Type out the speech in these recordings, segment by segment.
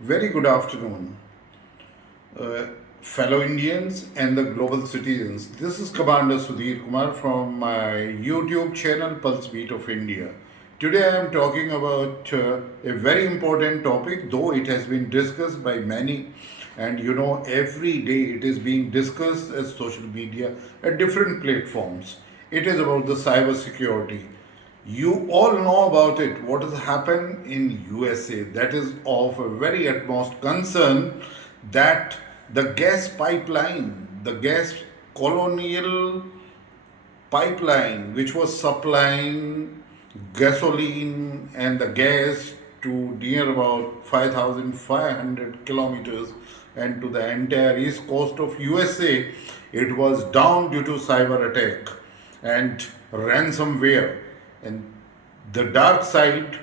Very good afternoon, uh, fellow Indians and the global citizens. This is Commander Sudhir Kumar from my YouTube channel Pulse Beat of India. Today I am talking about a very important topic, though it has been discussed by many, and every day it is being discussed as social media at different platforms. It is about the cyber security. You all know about it. What has happened in USA? That is of a very utmost concern that the gas pipeline, the gas colonial pipeline, which was supplying gasoline and the gas to near about 5,500 kilometers and to the entire east coast of USA, it was down due to cyber attack and ransomware. And the dark side,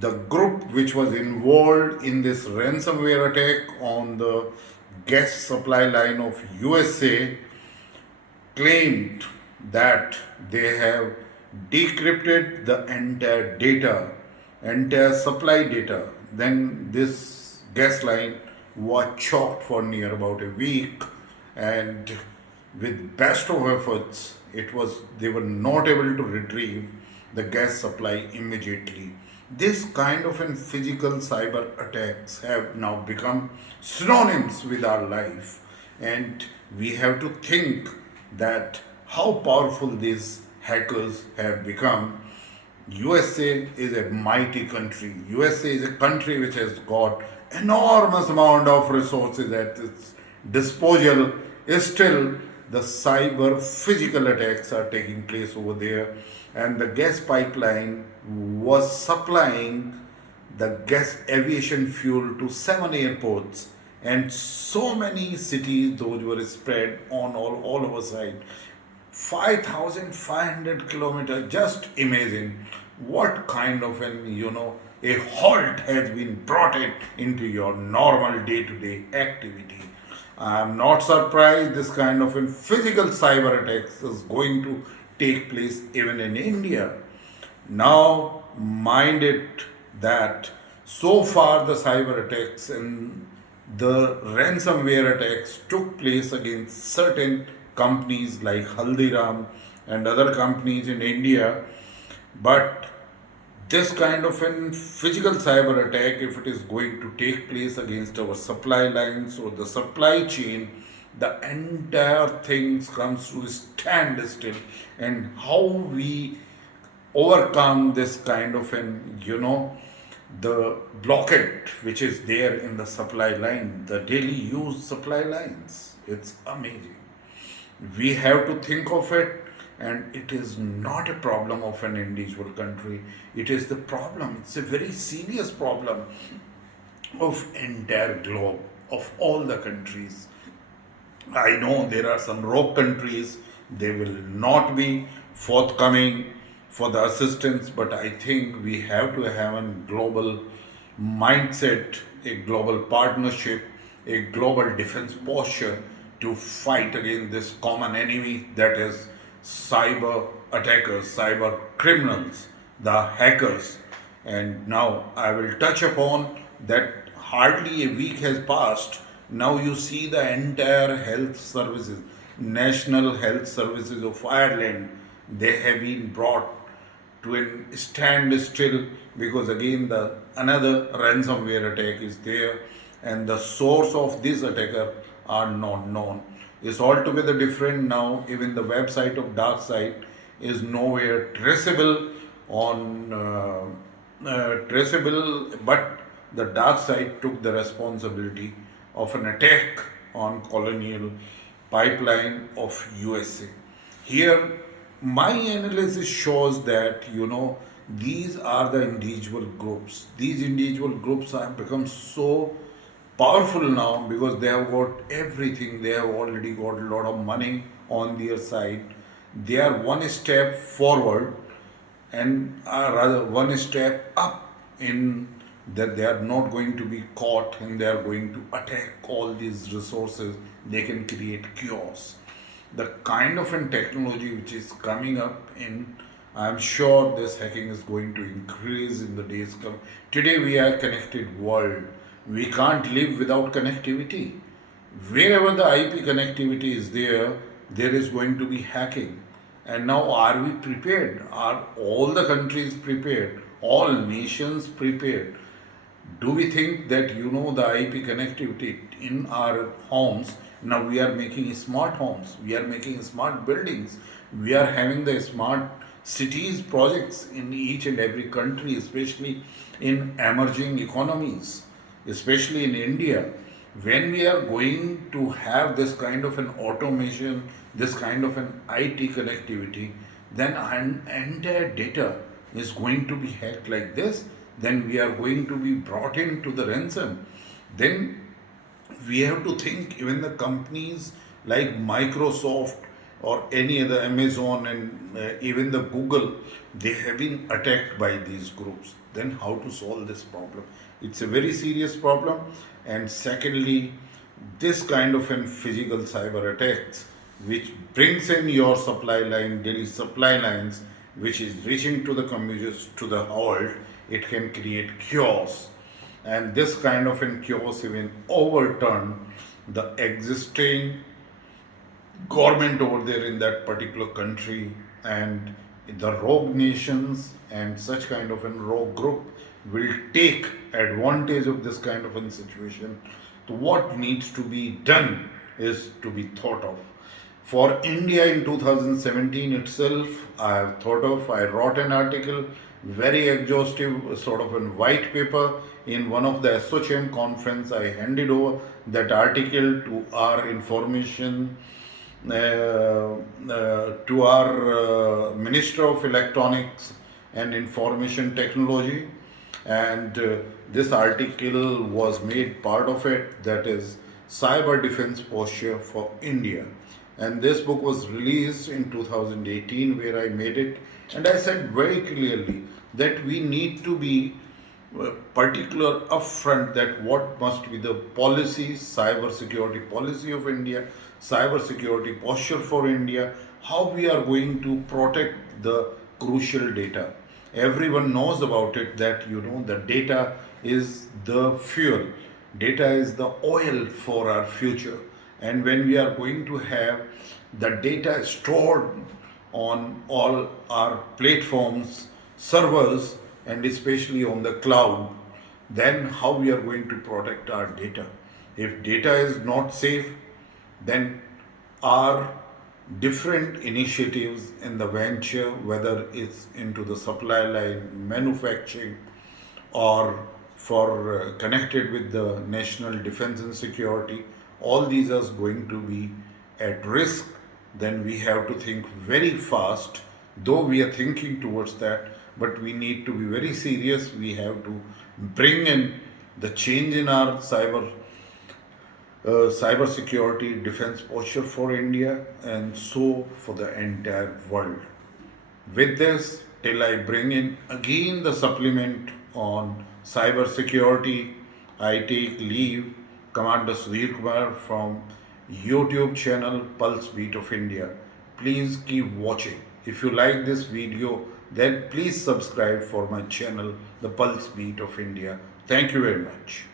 the group which was involved in this ransomware attack on the gas supply line of USA claimed that they have decrypted the entire data, entire supply data. Then this gas line was choked for near about a week, and with best of efforts, it was they were not able to retrieve the gas supply immediately. This kind of an physical cyber attacks have now become synonyms with our life, and we have to think that how powerful these hackers have become. USA is a mighty country. USA is a country which has got enormous amount of resources at its disposal. Still, the cyber physical attacks are taking place over there, and the gas pipeline was supplying the gas aviation fuel to 7 airports and so many cities. Those were spread on all over side. 5,500 kilometers. Just imagine what kind of a halt has been brought into your normal day-to-day activity. I am not surprised this kind of a physical cyber attacks is going to take place even in India. Now, mind it that so far the cyber attacks and the ransomware attacks took place against certain companies like Haldiram and other companies in India, but this kind of an physical cyber attack, if it is going to take place against our supply lines or the supply chain, the entire things comes to a standstill. And how we overcome this kind of an the blockade which is there in the supply line, the daily use supply lines, it's amazing. We have to think of it, and it is not a problem of an individual country. It is the problem, it's a very serious problem of entire globe, of all the countries. I know there are some rogue countries, they will not be forthcoming for the assistance, but I think we have to have a global mindset, a global partnership, a global defense posture to fight against this common enemy, that is cyber attackers, cyber criminals, the hackers. And now I will touch upon that. Hardly a week has passed. Now you see the entire health services, National Health Services of Ireland, they have been brought to a standstill because again the another ransomware attack is there, and the source of this attacker are not known. It's altogether different now. Even the website of dark site is nowhere traceable on traceable, but the dark side took the responsibility of an attack on colonial pipeline of USA. Here, my analysis shows that these are the individual groups. These individual groups have become so powerful now because they have got everything. They have already got a lot of money on their side. They are one step forward and rather one step up in that they are not going to be caught and they are going to attack all these resources. They can create chaos. The kind of an technology which is coming up in, I'm sure this hacking is going to increase in the days come. Today we are connected world. We can't live without connectivity. Wherever the IP connectivity is there, there is going to be hacking. And now, are we prepared? Are all the countries prepared? All nations prepared? Do we think that the IP connectivity in our homes? Now we are making smart homes, we are making smart buildings, we are having the smart cities projects in each and every country, especially in emerging economies, especially in India. When we are going to have this kind of an automation, this kind of an IT connectivity, then an entire data is going to be hacked like this, then we are going to be brought into the ransom. Then we have to think, even the companies like Microsoft or any other Amazon and even the Google, they have been attacked by these groups. Then how to solve this problem? It's a very serious problem. And secondly, this kind of an physical cyber attacks, which brings in your supply line, daily supply lines, which is reaching to the commuters to the halt, it can create chaos. And this kind of an chaos even overturn the existing government over there in that particular country, and the rogue nations and such kind of a rogue group will take advantage of this kind of a situation. So what needs to be done is to be thought of. For India in 2017 itself, I wrote an article, very exhaustive, sort of a white paper in one of the ASSOCHAM conference. I handed over that article to our information, to our Minister of Electronics and Information Technology, and this article was made part of it, that is Cyber Defense Posture for India. And this book was released in 2018, where I made it, and I said very clearly that we need to be particular upfront that what must be the policy, cyber security policy of India, cyber security posture for India, how we are going to protect the crucial data. Everyone knows about it, that the data is the fuel, data is the oil for our future. And when we are going to have the data stored on all our platforms, servers, and especially on the cloud, then how we are going to protect our data? If data is not safe, then our different initiatives in the venture, whether it's into the supply line, manufacturing, or for connected with the national defense and security, all these are going to be at risk. Then we have to think very fast, though we are thinking towards that, but we need to be very serious. We have to bring in the change in our cyber security defense posture for India, and so for the entire world. With this, till I bring in again the supplement on cyber security, I take leave. Commander Sudhir Kumar from YouTube channel Pulse Beat of India. Please keep watching. If you like this video, then please subscribe for my channel, the Pulse Beat of India. Thank you very much.